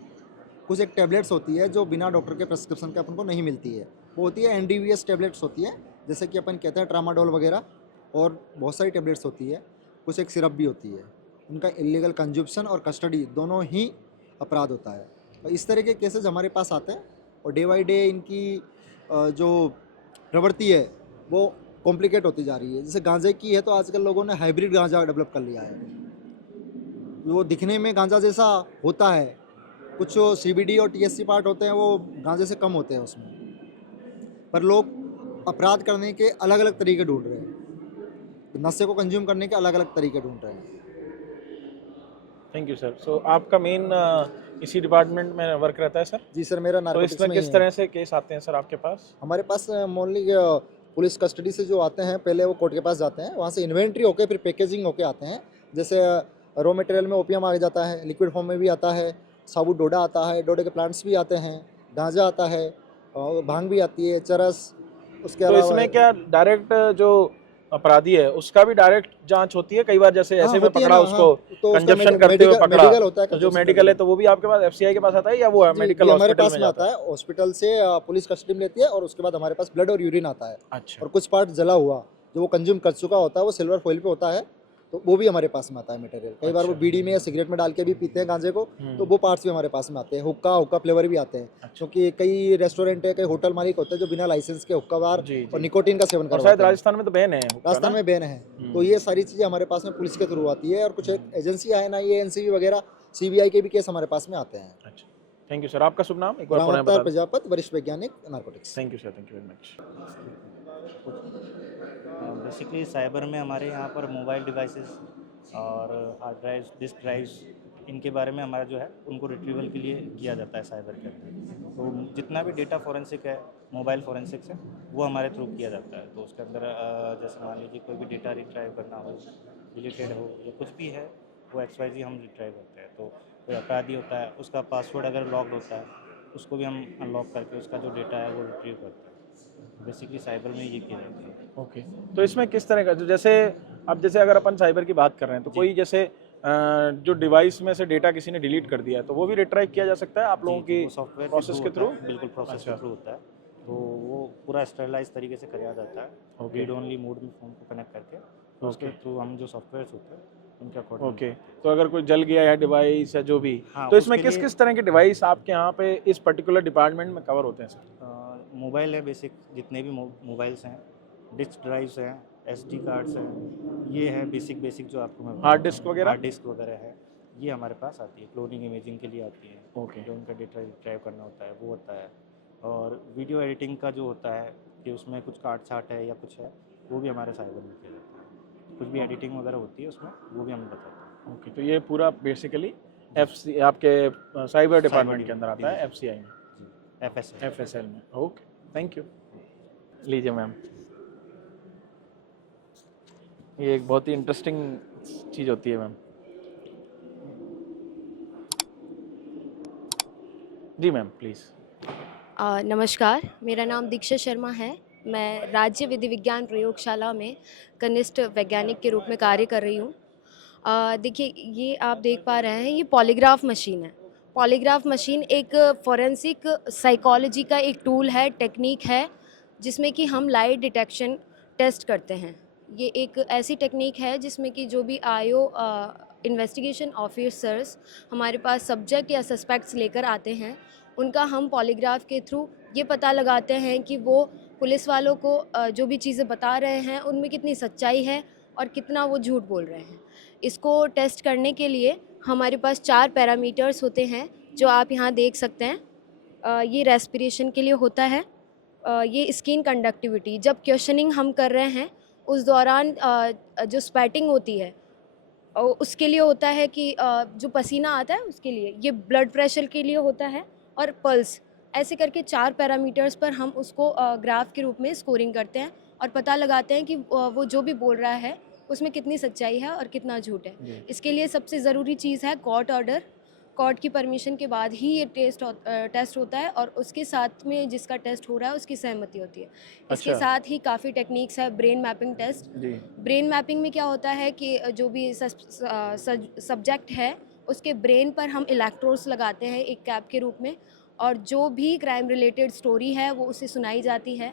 कुछ एक टैबलेट्स होती है जो बिना डॉक्टर के प्रेस्क्रिप्शन के अपन को नहीं मिलती है, वो होती है NDVS टैबलेट्स होती है, जैसे कि अपन कहते हैं ट्रामाडोल वगैरह, और बहुत सारी टैबलेट्स होती है, कुछ एक सिरप भी होती है। इनका इलीगल कंजप्शन और कस्टडी दोनों ही अपराध होता है। तो इस तरह के केसेस हमारे पास आते हैं और डे बाई डे इनकी जो प्रवृत्ति है वो कॉम्प्लिकेट होती जा रही है। जैसे गांजे की है तो आजकल लोगों ने हाइब्रिड गांजा डेवलप कर लिया है, वो दिखने में गांजा जैसा होता है, कुछ CBD और THC पार्ट होते हैं वो गांजे से कम होते हैं उसमें, पर लोग अपराध करने के अलग अलग तरीके ढूंढ रहे हैं, नशे को कंज्यूम करने के अलग अलग तरीके ढूंढ रहे हैं। Thank you sir. सो आपका मेन इसी डिपार्टमेंट में वर्क रहता है सर? जी सर, मेरा तो नार्कोटिक्स इसमें में ही किस है। तरह से केस आते हैं सर आपके पास? हमारे पास मोनली पुलिस कस्टडी से जो आते हैं, पहले वो कोर्ट के पास जाते हैं, वहाँ से इन्वेंट्री होके फिर पैकेजिंग होके आते हैं। जैसे रॉ मटेरियल में ओपियम आ जाता है, लिक्विड फॉर्म में भी आता है, साबुत डोडा आता है, डोडे के प्लांट्स भी आते हैं, गांजा आता है, और भांग भी आती है, चरस। उसके तो अलावा इसमें क्या डायरेक्ट जो अपराधी है उसका भी डायरेक्ट जांच होती है? कई बार जैसे ऐसे में होती है पकड़ा ना, उसको तो उसका कंजप्शन करते हुए पकड़ा, मेडिकल होता है, तो जो consumption मेडिकल है medical। तो वो भी आपके पास FCI के पास आता है या वो जी, मेडिकल जी, हमारे हॉस्पिटल पास में में जाता आता है? है, हॉस्पिटल से पुलिस कस्टडी में लेती है, और उसके बाद हमारे पास ब्लड और यूरिन आता है, अच्छा, और कुछ पार्ट जला हुआ जो वो कंज्यूम कर चुका होता है वो सिल्वर फॉइल पे होता है, तो वो भी हमारे पास में आता है मटेरियल। कई बार वो अच्छा। बीड़ी में या सिगरेट में डाल के भी पीते हैं गांजे को, तो वो पार्ट्स भी हमारे पास में आते हैं। हुक्का फ्लेवर भी आते हैं, अच्छा। क्योंकि कई रेस्टोरेंट है, कई होटल मालिक होते हैं जो बिना लाइसेंस के हुक्का बार जी, जी। और निकोटीन का सेवन और शायद करवाते हैं। राजस्थान में तो बैन है हुक्का राजस्थान ना? में बैन है, तो ये सारी चीज़ें हमारे पास में पुलिस के थ्रू आती है, और कुछ एक एजेंसी है ना, ये NCB वगैरह, CBI के भी केस हमारे पास में आते हैं। अच्छा, थैंक यू सर। आपका शुभ नाम एक बार पुनः रामावतार बता दें। प्रजापति, वरिष्ठ वैज्ञानिक narcotics. Thank you sir, thank you very much. Basically cyber में हमारे यहाँ पर मोबाइल डिवाइसेस और हार्ड ड्राइव्स, डिस्क ड्राइव्स, इनके बारे में हमारा जो है उनको रिट्रीवल के लिए किया जाता है साइबर के अंदर। तो जितना भी डेटा फॉरेंसिक है, मोबाइल फॉरेंसिक्स है, वो हमारे थ्रू किया जाता है। तो उसके अंदर जैसे मान लीजिए कोई भी डेटा रिट्राइव करना हो, डिलीटेड हो या कुछ भी है, वो XYZ हम रिट्राइव करते हैं। तो कोई अपराधी होता है, उसका पासवर्ड अगर लॉक्ड होता है, उसको भी हम अनलॉक करके उसका जो डेटा है वो रिट्रीव करते हैं। बेसिकली साइबर में ये किया जाता है। ओके, तो इसमें किस तरह का, जो जैसे अब जैसे अगर अपन साइबर की बात कर रहे हैं तो कोई जैसे जो डिवाइस में से डेटा किसी ने डिलीट कर दिया है तो वो भी रिट्राइव किया जा सकता है आप लोगों की सॉफ्टवेयर प्रोसेस के थ्रू? बिल्कुल प्रोसेस अच्छा। के थ्रू होता है। तो वो पूरा स्टरलाइज तरीके से किया जाता है, ओके। रीड ओनली मोड में फ़ोन को कनेक्ट करके, तो उसके ओके। थ्रू हम जो सॉफ्टवेयर होते हैं उनके अकॉर्डिंग। ओके, तो अगर कोई जल गया है डिवाइस या जो भी, हाँ, तो इसमें उसके किस लिए- किस तरह के डिवाइस आपके यहाँ पे इस पर्टिकुलर डिपार्टमेंट में कवर होते हैं सर? मोबाइल है, बेसिक जितने भी मोबाइल्स हैं, डिस्क ड्राइव्स हैं, SD कार्ड्स हैं, ये है बेसिक जो आपको मैं हार्ड डिस्क वगैरह? हार्ड डिस्क वगैरह है, ये हमारे पास आती है। क्लोनिंग इमेजिंग के लिए आती है, ओके। जो उनका डेटा रिट्राइव करना होता है वो होता है। और वीडियो एडिटिंग का जो होता है कि उसमें कुछ काट छाट है या कुछ है, वो भी हमारे साइबर में किया जाता है। कुछ भी एडिटिंग वगैरह होती है उसमें, वो भी हमें बताते हैं। ओके, तो ये पूरा बेसिकली FC आपके साइबर डिपार्टमेंट के अंदर आता है, FCI में, FSL में। Okay, thank you. लीजिए मैम, ये एक बहुत ही इंटरेस्टिंग चीज़ होती है मैम। Ji ma'am, please. नमस्कार, मेरा नाम दीक्षा शर्मा है। मैं राज्य विधि विज्ञान प्रयोगशाला में कनिष्ठ वैज्ञानिक के रूप में कार्य कर रही हूँ। देखिए, ये आप देख पा रहे हैं, ये पॉलीग्राफ मशीन है। पॉलीग्राफ मशीन एक फॉरेंसिक साइकोलॉजी का एक टूल है, टेक्निक है, जिसमें कि हम लाइट डिटेक्शन टेस्ट करते हैं। ये एक ऐसी टेक्निक है जिसमें कि जो भी IO इन्वेस्टिगेशन ऑफिसर्स हमारे पास सब्जेक्ट या सस्पेक्ट्स लेकर आते हैं, उनका हम पॉलीग्राफ के थ्रू ये पता लगाते हैं कि वो पुलिस वालों को जो भी चीज़ें बता रहे हैं उनमें कितनी सच्चाई है और कितना वो झूठ बोल रहे हैं। इसको टेस्ट करने के लिए हमारे पास 4 पैरामीटर्स होते हैं जो आप यहाँ देख सकते हैं। ये रेस्पिरेशन के लिए होता है, ये स्किन कंडक्टिविटी, जब क्वेश्चनिंग हम कर रहे हैं उस दौरान जो स्वेटिंग होती है उसके लिए होता है कि जो पसीना आता है उसके लिए, ये ब्लड प्रेशर के लिए होता है, और पल्स। ऐसे करके 4 पैरामीटर्स पर हम उसको ग्राफ के रूप में स्कोरिंग करते हैं और पता लगाते हैं कि वो जो भी बोल रहा है उसमें कितनी सच्चाई है और कितना झूठ है। इसके लिए सबसे ज़रूरी चीज़ है कोर्ट ऑर्डर। कोर्ट की परमिशन के बाद ही ये टेस्ट होता है, और उसके साथ में जिसका टेस्ट हो रहा है उसकी सहमति होती है। इसके अच्छा। साथ ही काफ़ी टेक्निक्स है, ब्रेन मैपिंग टेस्ट। जी। ब्रेन मैपिंग में क्या होता है कि जो भी सब्जेक्ट है उसके ब्रेन पर हम इलेक्ट्रोड्स लगाते हैं एक कैप के रूप में, और जो भी क्राइम रिलेटेड स्टोरी है वो उसे सुनाई जाती है।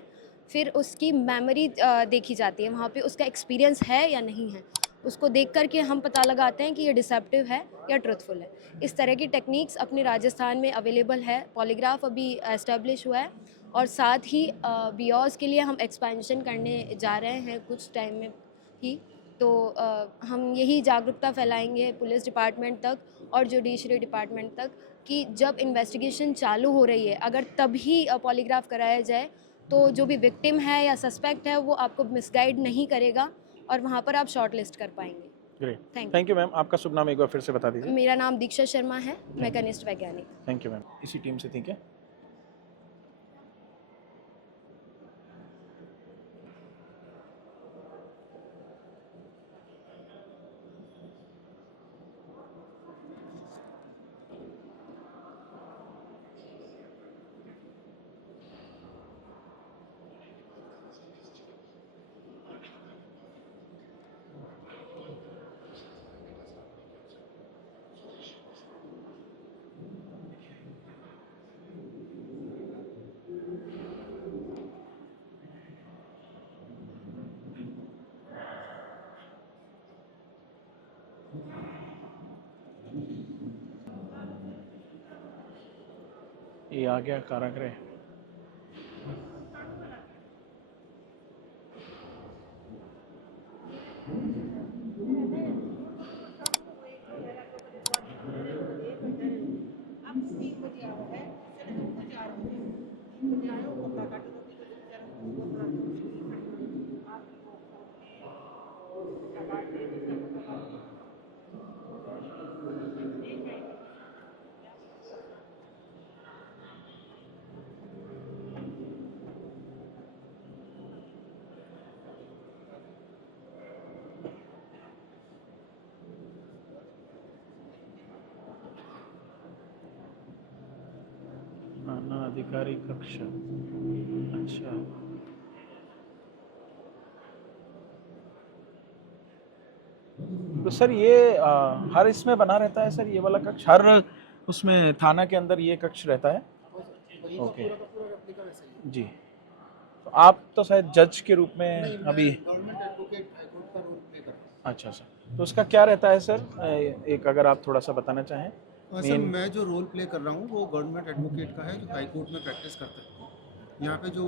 फिर उसकी मेमोरी देखी जाती है, वहाँ पे उसका एक्सपीरियंस है या नहीं है, उसको देख कर के हम पता लगाते हैं कि ये डिसेप्टिव है या ट्रुथफुल है। इस तरह की टेक्निक्स अपने राजस्थान में अवेलेबल है। पॉलीग्राफ अभी एस्टेब्लिश हुआ है, और साथ ही बियॉज के लिए हम एक्सपेंशन करने जा रहे हैं कुछ टाइम में ही। तो हम यही जागरूकता फैलाएंगे पुलिस डिपार्टमेंट तक और जुडिशरी डिपार्टमेंट तक कि जब इन्वेस्टिगेशन चालू हो रही है, अगर तभी पॉलीग्राफ कराया जाए तो जो भी विक्टिम है या सस्पेक्ट है वो आपको मिसगाइड नहीं करेगा, और वहाँ पर आप शॉर्ट लिस्ट कर पाएंगे। Great, thank you ma'am. आपका शुभ नाम एक बार फिर से बता दीजिए। मेरा नाम दीक्षा शर्मा है, मैं कनिष्ठ वैज्ञानिक। Thank you ma'am. इसी टीम से थी क्या? ये आ गया कारागृह। थाना अधिकारी कक्ष। अच्छा, तो सर ये हर इसमें बना रहता है सर, ये वाला कक्ष हर उसमें थाना के अंदर ये कक्ष रहता है? ओके जी। तो आप तो शायद जज के रूप में अभी अच्छा सर, तो उसका क्या रहता है सर, एक अगर आप थोड़ा सा बताना चाहें। सर मैं जो रोल प्ले कर रहा हूँ वो गवर्नमेंट एडवोकेट का है, जो हाई कोर्ट में प्रैक्टिस करता है। यहाँ पे जो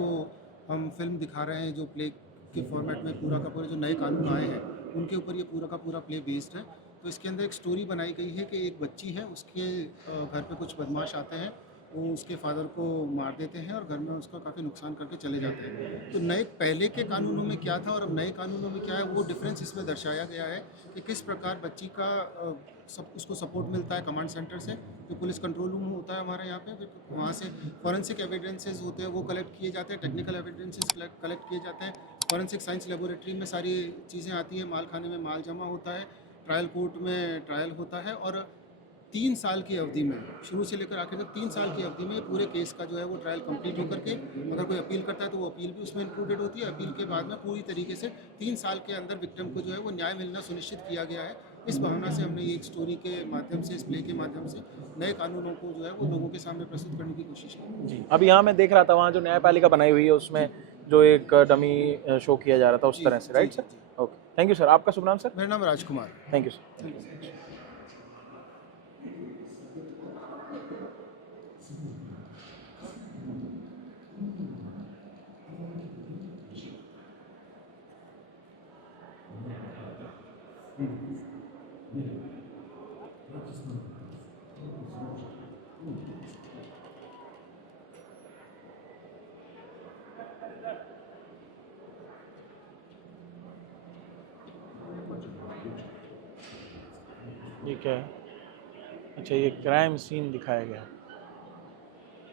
हम फिल्म दिखा रहे हैं, जो प्ले के फॉर्मेट में पूरा का पूरा जो नए कानून आए हैं उनके ऊपर ये पूरा का पूरा प्ले बेस्ड है। तो इसके अंदर एक स्टोरी बनाई गई है कि एक बच्ची है, उसके घर पे कुछ बदमाश आते हैं, वो उसके फादर को मार देते हैं और घर में उसका काफ़ी नुकसान करके चले जाते हैं। तो नए पहले के कानूनों में क्या था और अब नए कानूनों में क्या है, वो डिफरेंस इसमें दर्शाया गया है कि किस प्रकार बच्ची का उसको सपोर्ट मिलता है कमांड सेंटर से, जो पुलिस कंट्रोल रूम होता है हमारे यहाँ पे। फिर वहाँ से फॉरेंसिक एविडेंसेस होते हैं, वो कलेक्ट किए जाते हैं, टेक्निकल एविडेंसेस कलेक्ट किए जाते हैं, फॉरेंसिक साइंस लेबोरेटरी में सारी चीज़ें आती हैं, माल खाने में माल जमा होता है, ट्रायल कोर्ट में ट्रायल होता है। और 3 साल की अवधि में, शुरू से लेकर आखिर तक 3 साल की अवधि में पूरे केस का जो है वो ट्रायल कंप्लीट होकर के अगर कोई अपील करता है तो वो अपील भी उसमें इंक्लूडेड होती है। अपील के बाद में पूरी तरीके से 3 साल के अंदर विक्टिम को जो है वो न्याय मिलना सुनिश्चित किया गया है। इस भावना से हमने ये एक स्टोरी के माध्यम से, इस प्ले के माध्यम से नए कानूनों को जो है वो लोगों के सामने प्रस्तुत करने की कोशिश की जी। अभी यहाँ मैं देख रहा था, वहाँ जो न्यायपालिका बनाई हुई है उसमें जो एक डमी शो किया जा रहा था उस तरह से, right sir? Okay, thank you sir. आपका शुभ नाम सर? मेरा नाम राजकुमार। Thank you sir. ये क्या है? अच्छा, ये क्राइम सीन दिखाया गया,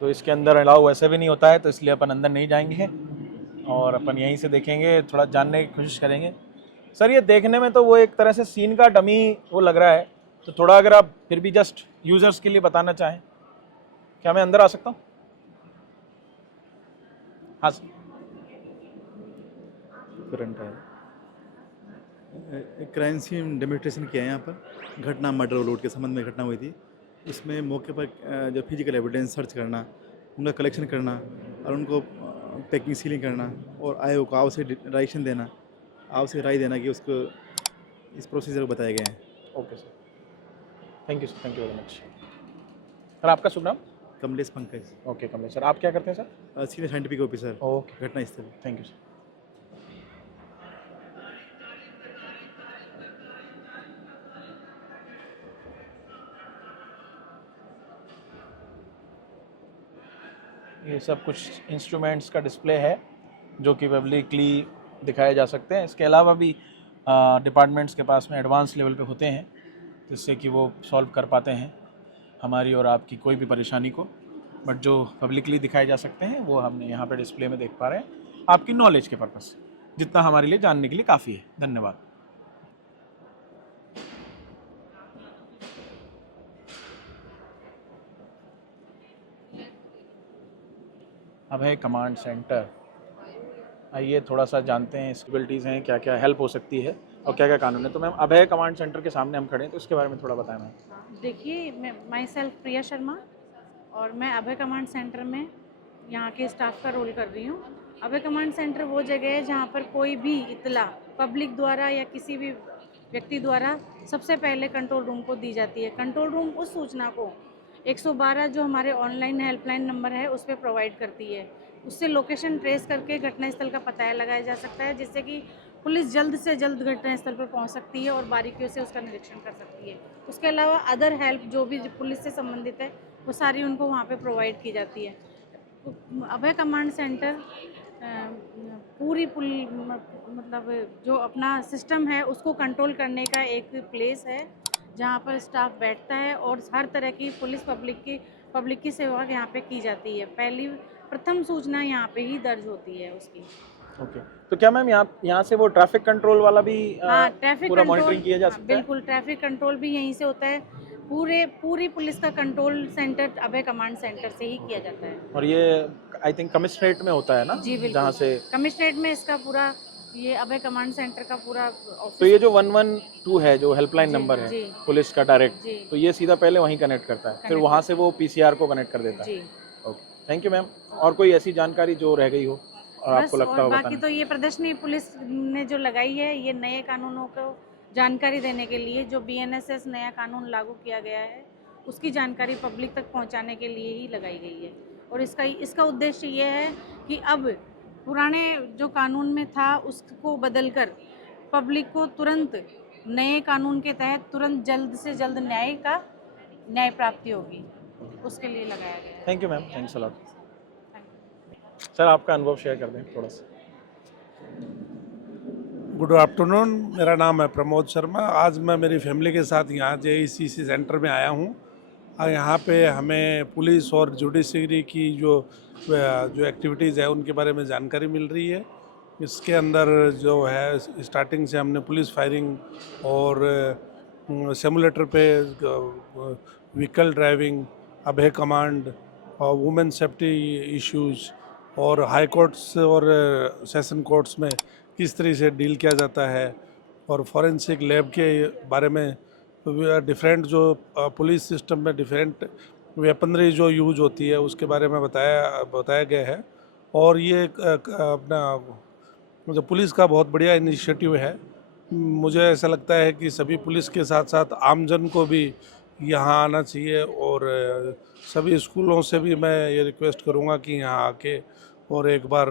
तो इसके अंदर अलाउ वैसे भी नहीं होता है, तो इसलिए अपन अंदर नहीं जाएंगे और अपन यहीं से देखेंगे, थोड़ा जानने की कोशिश करेंगे। सर ये देखने में तो वो एक तरह से सीन का डमी वो लग रहा है, तो थोड़ा अगर आप फिर भी जस्ट यूज़र्स के लिए बताना चाहें? क्या मैं अंदर आ सकता हूँ? हाँ सर। करंट है, क्राइम सीन डेमोस्ट्रेशन किया है यहाँ पर। घटना मर्डर और लूट के संबंध में घटना हुई थी। इसमें मौके पर जो फिजिकल एविडेंस सर्च करना, उनका कलेक्शन करना और उनको पैकिंग सीलिंग करना और आयोग को आवश्यक डायरेक्शन देना, आवश्यक राय देना कि उसको इस प्रोसीजर को बताए गए हैं। Okay sir, thank you sir, thank you very much. Sir आपका शुभ नाम? कमलेश पंकज, ओके कमलेश सर, आप क्या करते हैं sir? Senior scientific officer, okay, घटना स्थल। Thank you sir. ये सब कुछ इंस्ट्रूमेंट्स का डिस्प्ले है जो कि पब्लिकली दिखाए जा सकते हैं। इसके अलावा भी डिपार्टमेंट्स के पास में एडवांस लेवल पे होते हैं जिससे कि वो सॉल्व कर पाते हैं हमारी और आपकी कोई भी परेशानी को, बट जो पब्लिकली दिखाए जा सकते हैं वो हमने यहाँ पे डिस्प्ले में देख पा रहे हैं आपकी नॉलेज के पर्पस से, जितना हमारे लिए जानने के लिए काफ़ी है। धन्यवाद। अब है कमांड सेंटर। आइए थोड़ा सा जानते हैं सिक्योरिटीज़ हैं, क्या क्या हेल्प हो सकती है और क्या क्या कानून है। तो मैम अभय कमांड सेंटर के सामने हम खड़े हैं, तो इसके बारे में थोड़ा बताएं मैम। देखिए, मैं माई सेल्फ प्रिया शर्मा और मैं अभय कमांड सेंटर में यहाँ के स्टाफ का रोल कर रही हूँ। अभय कमांड सेंटर वो जगह है जहाँ पर कोई भी इतला पब्लिक द्वारा या किसी भी व्यक्ति द्वारा सबसे पहले कंट्रोल रूम को दी जाती है। कंट्रोल रूम उस सूचना को 112 जो हमारे ऑनलाइन हेल्पलाइन नंबर है उस पर प्रोवाइड करती है। उससे लोकेशन ट्रेस करके घटनास्थल का पता लगाया जा सकता है, जिससे कि पुलिस जल्द से जल्द घटनास्थल पर पहुंच सकती है और बारीकियों से उसका निरीक्षण कर सकती है। उसके अलावा अदर हेल्प जो भी पुलिस से संबंधित है वो सारी उनको वहां पे प्रोवाइड की जाती है। अभय कमांड सेंटर पूरी मतलब जो अपना सिस्टम है उसको कंट्रोल करने का एक प्लेस है जहाँ पर स्टाफ बैठता है और हर तरह की पुलिस पब्लिक की सेवा यहाँ पे की जाती है। प्रथम सूचना यहाँ पे ही दर्ज होती है उसकी। ओके, तो क्या मैम यहाँ से वो ट्रैफिक कंट्रोल वाला भी ट्रैफिक पूरा कंट्रोल मॉनिटरिंग किया जा सकता है? बिल्कुल, ट्रैफिक कंट्रोल भी यहीं से होता है। पूरी पुलिस का कंट्रोल सेंटर अभय कमांड सेंटर से ही किया जाता है। और ये आई थिंक कमिश्नरेट में होता है ना? जी बिल्कुल, जहाँ से कमिश्नरेट में इसका पूरा ये अभय कमांड सेंटर का पूरा ऑफिस। तो ये जो 112 है जो हेल्पलाइन नंबर है जी, पुलिस का डायरेक्ट, जी, तो ये सीधा पहले वहीं कनेक्ट करता है, फिर वहाँ से वो पीसीआर को कनेक्ट कर देता है। जी। Okay, thank you ma'am. और कोई ऐसी जानकारी जो रह गई हो और आपको लगता हो और बाकी बताना? तो ये प्रदर्शनी पुलिस ने जो लगाई है ये नए कानूनों को जानकारी देने के लिए, जो BNSS नया कानून लागू किया गया है उसकी जानकारी पब्लिक तक पहुंचाने के लिए ही लगाई गई है। और इसका उद्देश्य ये है कि अब पुराने जो कानून में था उसको बदलकर पब्लिक को तुरंत नए कानून के तहत तुरंत जल्द से जल्द न्याय प्राप्ति होगी, उसके लिए लगाया गया है। Thank you ma'am, thanks a lot. Sir आपका अनुभव शेयर कर दें थोड़ा सा। गुड आफ्टरनून, मेरा नाम है प्रमोद शर्मा। आज मैं मेरी फैमिली के साथ यहाँ JECC सेंटर में आया हूँ। यहाँ पे हमें पुलिस और जुडिशरी की जो एक्टिविटीज़ है उनके बारे में जानकारी मिल रही है। इसके अंदर जो है स्टार्टिंग से हमने पुलिस फायरिंग और सिमुलेटर पे व्हीकल ड्राइविंग, अभय कमांड और वुमेन सेफ्टी इश्यूज़ और हाई कोर्ट्स और सेशन कोर्ट्स में किस तरह से डील किया जाता है और फॉरेंसिक लैब के बारे में डिफरेंट जो पुलिस सिस्टम में डिफरेंट वेपनरी जो यूज होती है उसके बारे में बताया गया है। और ये अपना जो पुलिस का बहुत बढ़िया इनिशिएटिव है। मुझे ऐसा लगता है कि सभी पुलिस के साथ साथ आमजन को भी यहाँ आना चाहिए और सभी स्कूलों से भी मैं ये रिक्वेस्ट करूँगा कि यहाँ आके और एक बार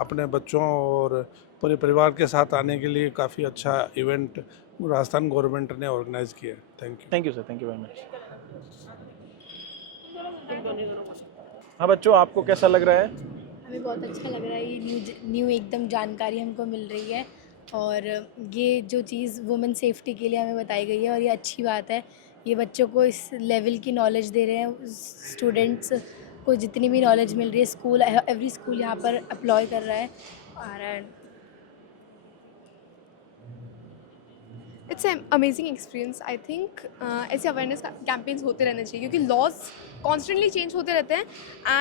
अपने बच्चों और पूरे परिवार के साथ आने के लिए काफ़ी अच्छा इवेंट राजस्थान गवर्नमेंट ने ऑर्गेनाइज किया है। Thank you sir, thank you very much. हाँ बच्चों, आपको कैसा लग रहा है? हमें बहुत अच्छा लग रहा है। ये न्यू एकदम जानकारी हमको मिल रही है और ये जो चीज़ वुमेन सेफ्टी के लिए हमें बताई गई है और ये अच्छी बात है। ये बच्चों को इस लेवल की नॉलेज दे रहे हैं। स्टूडेंट्स को जितनी भी नॉलेज मिल रही है एवरी स्कूल यहाँ पर अप्लॉय कर रहा है और it's an amazing experience I think. ऐसे अवेयरनेस कैंपेन्स होते रहने चाहिए क्योंकि लॉज कॉन्स्टेंटली चेंज होते रहते हैं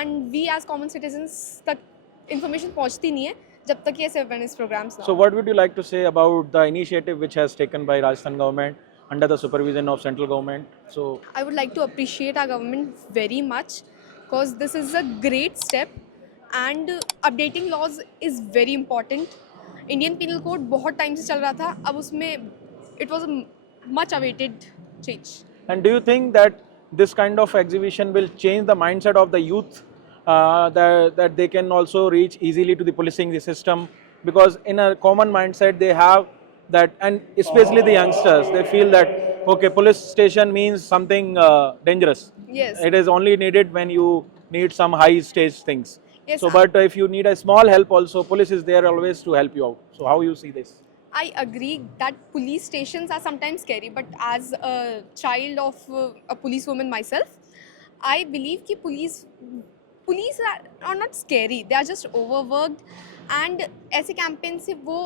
and we as common citizens तक इन्फॉर्मेशन पहुंचती नहीं है जब तक ये ऐसे अवेयरनेस प्रोग्राम्स ना So what would you like to say about the initiative which has taken by Rajasthan government under the supervision of central government? So I would like to appreciate our government very much because this is a great step and updating laws is very important. Indian Penal Code बहुत time से चल रहा था, अब उसमें it was a much awaited change. and do you think that this kind of exhibition will change the mindset of the youth, that they can also reach easily to the policing the system, because in a common mindset they have that, and especially the youngsters, they feel that okay, police station means something dangerous. Yes. It is only needed when you need some high stage things. Yes, So but if you need a small help also, police is there always to help you out. So how you see this? I agree that police stations are sometimes scary, but as a child of a policewoman myself, I believe कि police are not scary, they are just overworked and ऐसे campaign से वो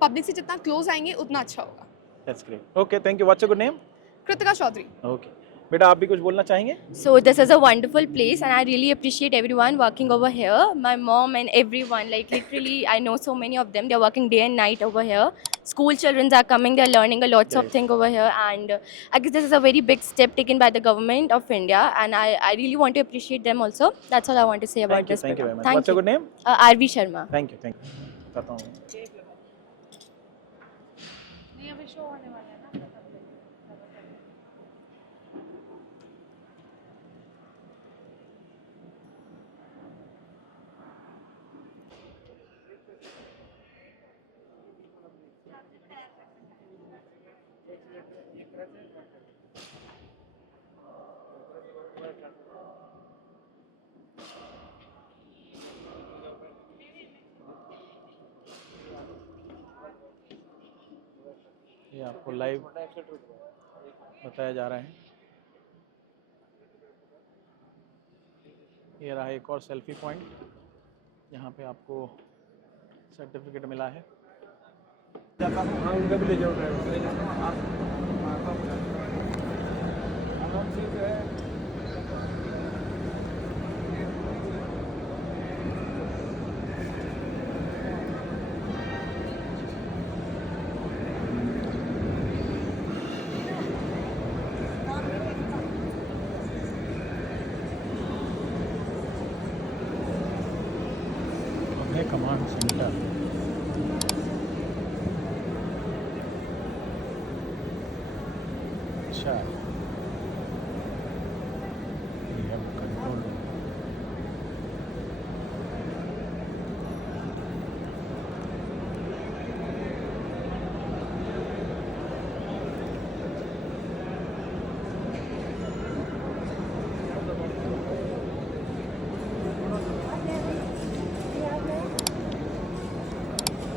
public से जितना close आएंगे उतना अच्छा होगा। That's great. Okay, thank you. What's your good name? Kritika Chaudhary. Okay. बेटा आप भी कुछ बोलना चाहेंगे? So this is a wonderful place and I really appreciate everyone working over here. My mom and everyone, like literally I know so many of them. They're working day and night over here. School children are coming, they're learning a lots of things over here and I guess this is a very big step taken by the government of India and I really want to appreciate them also. That's all I want to say about this. Thank you very much. Thank What's your you. good name? RV Sharma. Thank you. बताता हूँ। नहीं अभी show होने वाला है ना। ये आपको लाइव बताया जा रहा है। ये रहा एक और सेल्फी पॉइंट, यहाँ पे आपको सर्टिफिकेट मिला है। कमांड सेंटर अच्छा